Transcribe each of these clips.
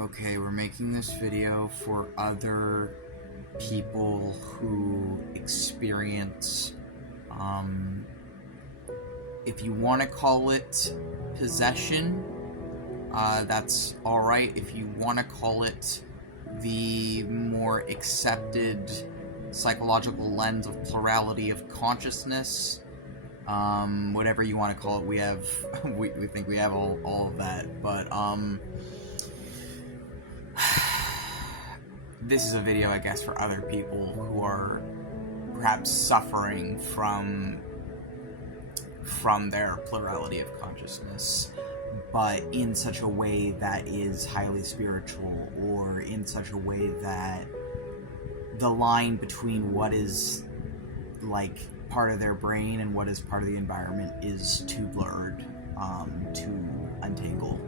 Okay, we're making this video for other people who experience, if you want to call it possession, that's alright. If you want to call it the more accepted psychological lens of plurality of consciousness, whatever you want to call it, we have, we think we have all of that, but, this is a video, I guess, for other people who are perhaps suffering from their plurality of consciousness, but in such a way that is highly spiritual, or in such a way that the line between what is, like, part of their brain and what is part of the environment is too blurred, to untangle.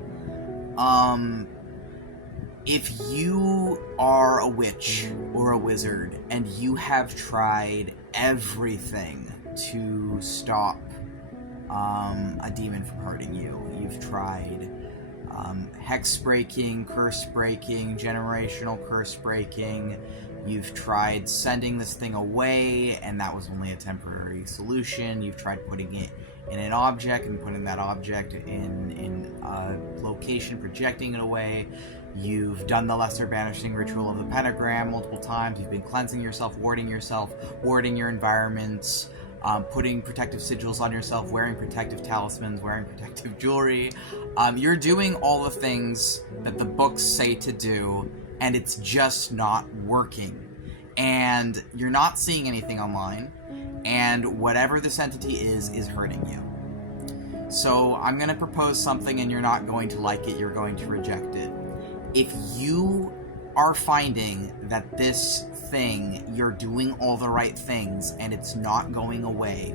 If you are a witch or a wizard and you have tried everything to stop a demon from hurting you, you've tried hex breaking, curse breaking, generational curse breaking, you've tried sending this thing away and that was only a temporary solution, you've tried putting it in an object and putting that object in a location, projecting it away. You've done the lesser banishing ritual of the pentagram multiple times. You've been cleansing yourself, warding your environments, putting protective sigils on yourself, wearing protective talismans, wearing protective jewelry. You're doing all the things that the books say to do, and it's just not working. And you're not seeing anything online, and whatever this entity is hurting you. So I'm going to propose something and you're not going to like it, you're going to reject it. If you are finding that this thing, you're doing all the right things and it's not going away,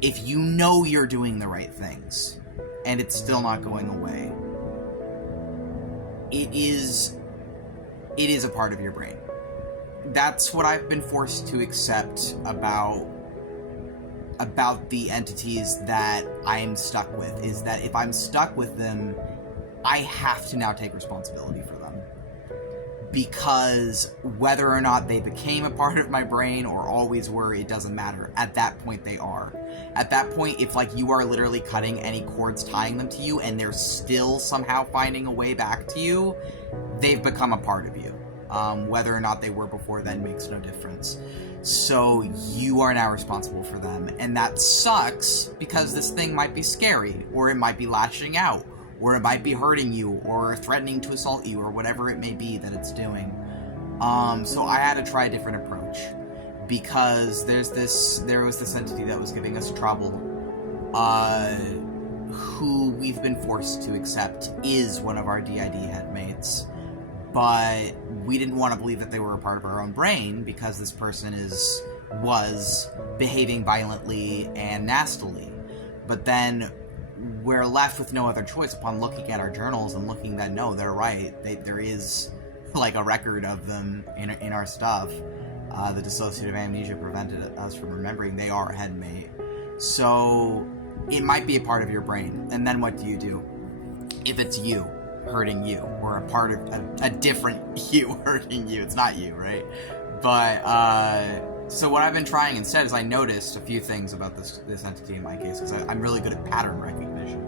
if you know you're doing the right things and it's still not going away, it is a part of your brain. That's what I've been forced to accept about the entities that I'm stuck with, is that if I'm stuck with them, I have to now take responsibility for them. Because whether or not they became a part of my brain or always were, it doesn't matter. At that point, they are. At that point, if, like, you are literally cutting any cords tying them to you and they're still somehow finding a way back to you, they've become a part of you. Whether or not they were before then makes no difference. So you are now responsible for them. And that sucks because this thing might be scary, or it might be lashing out, or it might be hurting you, or threatening to assault you, or whatever it may be that it's doing. So I had to try a different approach. Because there was this entity that was giving us trouble, who we've been forced to accept is one of our DID headmates. But we didn't want to believe that they were a part of our own brain because this person was behaving violently and nastily. But then we're left with no other choice upon looking at our journals and looking that, no, they're right. There is, like, a record of them in our stuff. The dissociative amnesia prevented us from remembering they are a headmate. So it might be a part of your brain. And then what do you do? If it's you hurting you, or a part of a different you hurting you. It's not you, right? But, so what I've been trying instead is I noticed a few things about this entity in my case, because I'm really good at pattern recognition.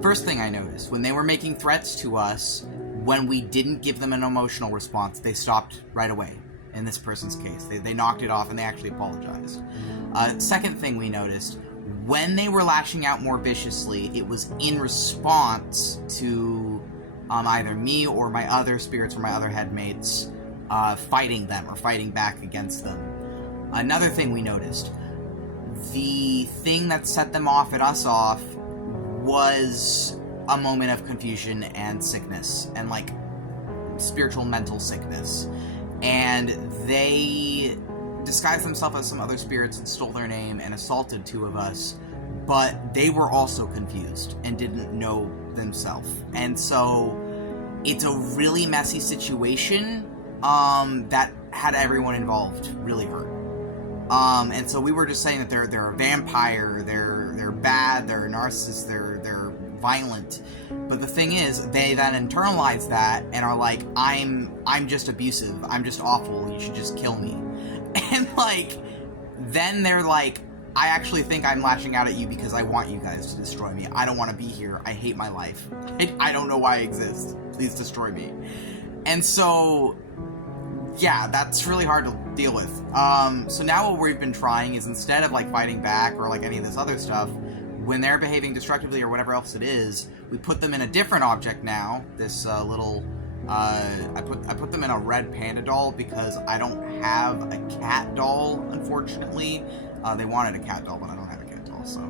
First thing I noticed, when they were making threats to us, when we didn't give them an emotional response, they stopped right away. In this person's case, they knocked it off and they actually apologized. Second thing we noticed, when they were lashing out more viciously, it was in response to either me or my other spirits or my other headmates fighting them or fighting back against them. Another thing we noticed, the thing that set them off at us off was a moment of confusion and sickness, and, like, spiritual mental sickness. And they disguised themselves as some other spirits and stole their name and assaulted two of us, but they were also confused and didn't know themselves. And so it's a really messy situation that had everyone involved really hurt. And so we were just saying that they're a vampire, they're bad, they're a narcissist, they're violent. But the thing is, they then internalize that and are like, I'm just abusive, I'm just awful, you should just kill me. And like, then they're like, I actually think I'm lashing out at you because I want you guys to destroy me. I don't want to be here. I hate my life. I don't know why I exist. Please destroy me. And so, yeah, that's really hard to deal with. So now what we've been trying is, instead of like fighting back or like any of this other stuff, when they're behaving destructively or whatever else it is, we put them in a different object now. This little, I put them in a red panda doll because I don't have a cat doll, unfortunately. They wanted a cat doll, but I don't have a cat doll, so.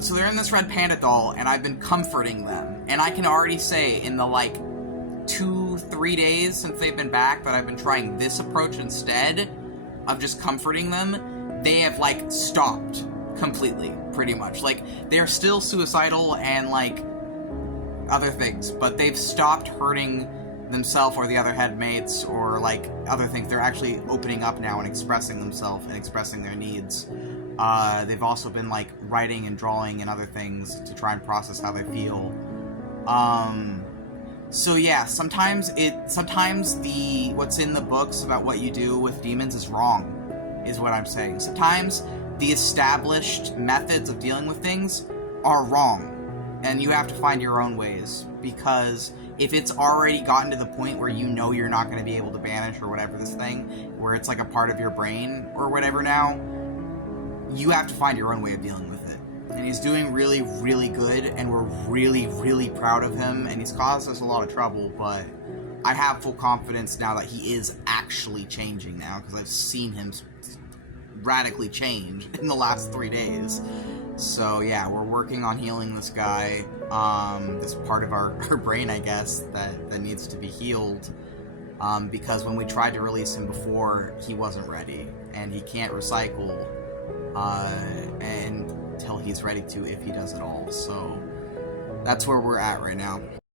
So they're in this red panda doll, and I've been comforting them. And I can already say, in the, like, 2-3 days since they've been back, that I've been trying this approach instead of just comforting them, they have, like, stopped completely, pretty much. Like, they're still suicidal and, like, other things, but they've stopped hurting themselves or the other headmates or like other things. They're actually opening up now and expressing themselves and expressing their needs. They've also been like writing and drawing and other things to try and process how they feel. So yeah, sometimes the what's in the books about what you do with demons is wrong, is what I'm saying. Sometimes the established methods of dealing with things are wrong, and you have to find your own ways, because if it's already gotten to the point where you know you're not going to be able to banish or whatever this thing, where it's like a part of your brain or whatever now, you have to find your own way of dealing with it. And he's doing really, really good, and we're really, really proud of him, and he's caused us a lot of trouble, but I have full confidence now that he is actually changing now, because I've seen him radically change in the last 3 days. So yeah, we're working on healing this guy, this part of our brain, I guess, that needs to be healed, because when we tried to release him before, he wasn't ready, and he can't recycle until he's ready to, if he does at all. So that's where we're at right now.